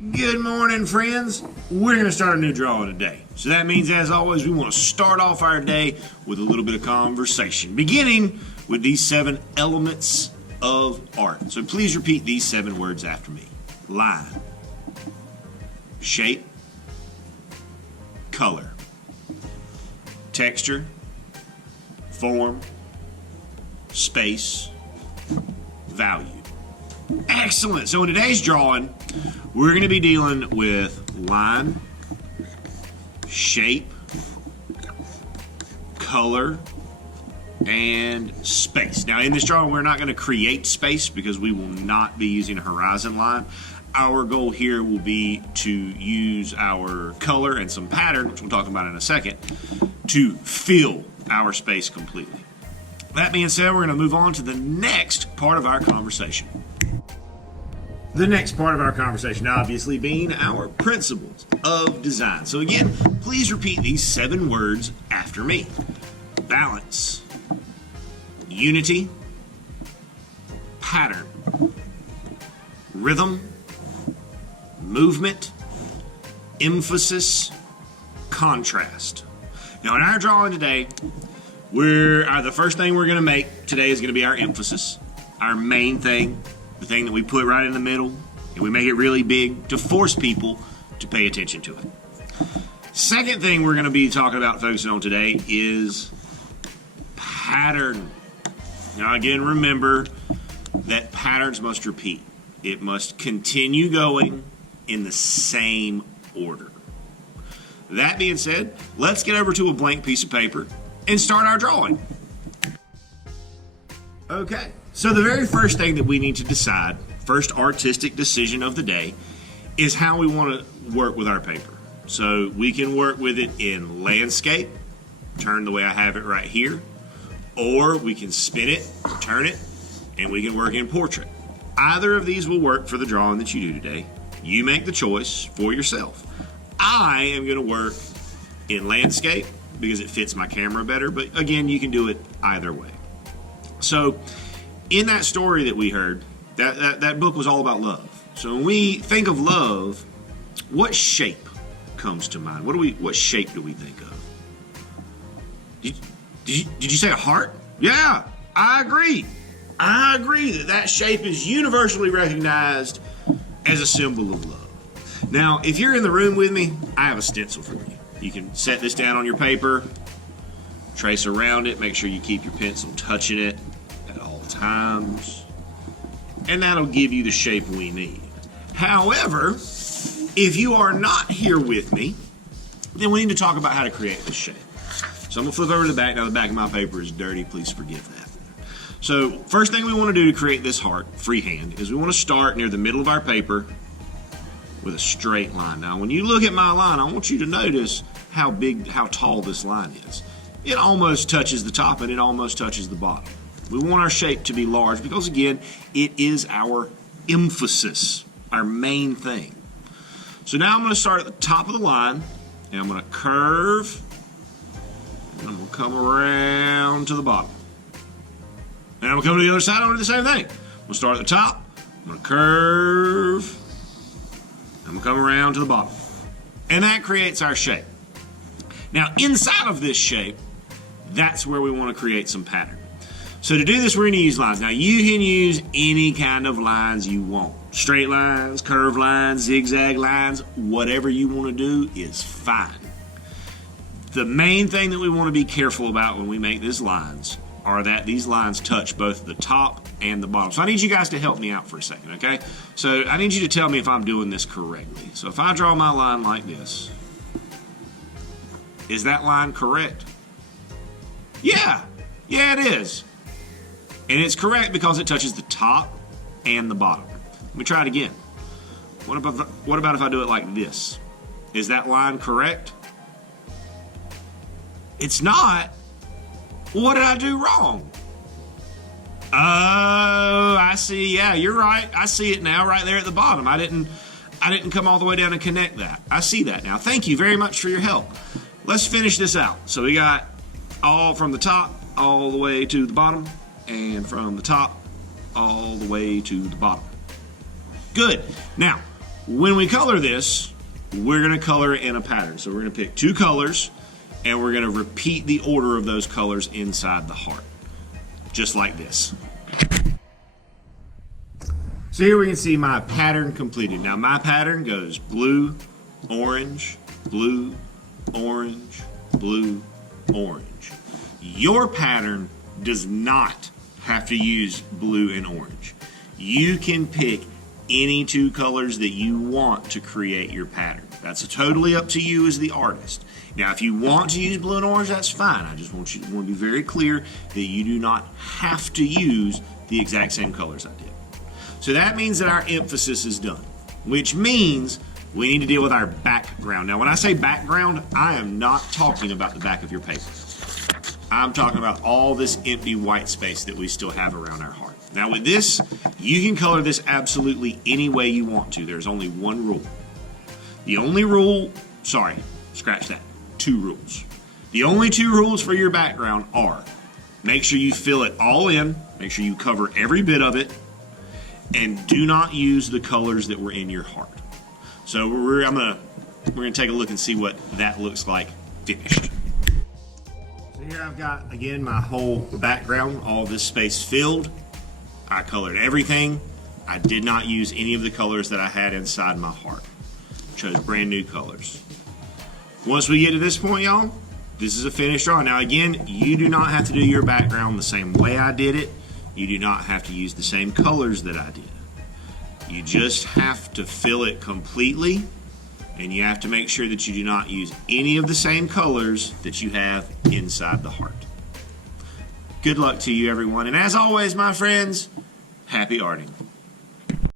Good morning, friends. We're going to start a new drawing today. So that means, as always, we want to start off our day with a little bit of conversation, beginning with these 7 elements of art. So please repeat these 7 words after me. Line, shape, color, texture, form, space, value. Excellent. So in today's drawing, we're going to be dealing with line, shape, color, and space. Now in this drawing, we're not going to create space because we will not be using a horizon line. Our goal here will be to use our color and some pattern, which we'll talk about in a second, to fill our space completely. That being said, we're going to move on to the next part of our conversation. The next part of our conversation, obviously, being our principles of design. So again, please repeat these 7 words after me. Balance, unity, pattern, rhythm, movement, emphasis, contrast. Now in our drawing today, the first thing we're going to make today is going to be our emphasis, our main thing. The thing that we put right in the middle, and we make it really big to force people to pay attention to it. Second thing we're going to be talking about, focusing on today, is pattern. Now again, remember that patterns must repeat. It must continue going in the same order. That being said, let's get over to a blank piece of paper and start our drawing. Okay. So the very first thing that we need to decide, first artistic decision of the day, is how we want to work with our paper. So we can work with it in landscape, turn the way I have it right here, or we can spin it, turn it, and we can work in portrait. Either of these will work for the drawing that you do today. You make the choice for yourself. I am going to work in landscape because it fits my camera better, but again, you can do it either way. So in that story that we heard, that book was all about love. So when we think of love, what shape comes to mind? What shape do we think of? Did you say a heart? Yeah, I agree. I agree that shape is universally recognized as a symbol of love. Now, if you're in the room with me, I have a stencil for you. You can set this down on your paper, trace around it, make sure you keep your pencil touching it at all times, and that'll give you the shape we need. However, if you are not here with me, then we need to talk about how to create this shape. So I'm going to flip over to the back. Now the back of my paper is dirty. Please forgive that. So first thing we want to do to create this heart freehand is we want to start near the middle of our paper with a straight line. Now when you look at my line, I want you to notice how tall this line is. It almost touches the top and it almost touches the bottom. We want our shape to be large because, again, it is our emphasis, our main thing. So now I'm going to start at the top of the line, and I'm going to curve, and I'm going to come around to the bottom. And I'm going to come to the other side, I'm going to do the same thing. I'm going to start at the top, I'm going to curve, I'm going to come around to the bottom. And that creates our shape. Now, inside of this shape, that's where we want to create some pattern. So to do this, we're going to use lines. Now, you can use any kind of lines you want. Straight lines, curved lines, zigzag lines, whatever you want to do is fine. The main thing that we want to be careful about when we make these lines are that these lines touch both the top and the bottom. So I need you guys to help me out for a second, okay? So I need you to tell me if I'm doing this correctly. So if I draw my line like this, is that line correct? Yeah, it is. And it's correct because it touches the top and the bottom. Let me try it again. What about if I do it like this? Is that line correct? It's not. What did I do wrong? Oh, I see. Yeah, you're right. I see it now right there at the bottom. I didn't come all the way down and connect that. I see that now. Thank you very much for your help. Let's finish this out. So we got all from the top all the way to the bottom, and from the top all the way to the bottom. Good. Now, When we color this, we're going to color it in a pattern. So we're going to pick 2 colors, and we're going to repeat the order of those colors inside the heart, just like this. So here we can see my pattern completed. Now my pattern goes blue, orange, blue, orange, blue, orange. Your pattern does not have to use blue and orange. You can pick any 2 colors that you want to create your pattern. That's totally up to you as the artist. Now, if you want to use blue and orange, that's fine. I just want to be very clear that you do not have to use the exact same colors I did. So that means that our emphasis is done, which means we need to deal with our background. Now, when I say background, I am not talking about the back of your paper. I'm talking about all this empty white space that we still have around our heart. Now with this, you can color this absolutely any way you want to. There's only one rule. The only rule, sorry, scratch that, 2 rules. The only 2 rules for your background are, make sure you fill it all in, make sure you cover every bit of it, and do not use the colors that were in your heart. So we're gonna take a look and see what that looks like finished. So here I've got, again, my whole background, all this space filled. I colored everything. I did not use any of the colors that I had inside my heart. Chose brand new colors. Once we get to this point, y'all, this is a finished drawing. Now again, you do not have to do your background the same way I did it. You do not have to use the same colors that I did. You just have to fill it completely, and you have to make sure that you do not use any of the same colors that you have inside the heart. Good luck to you, everyone. And as always, my friends, happy arting.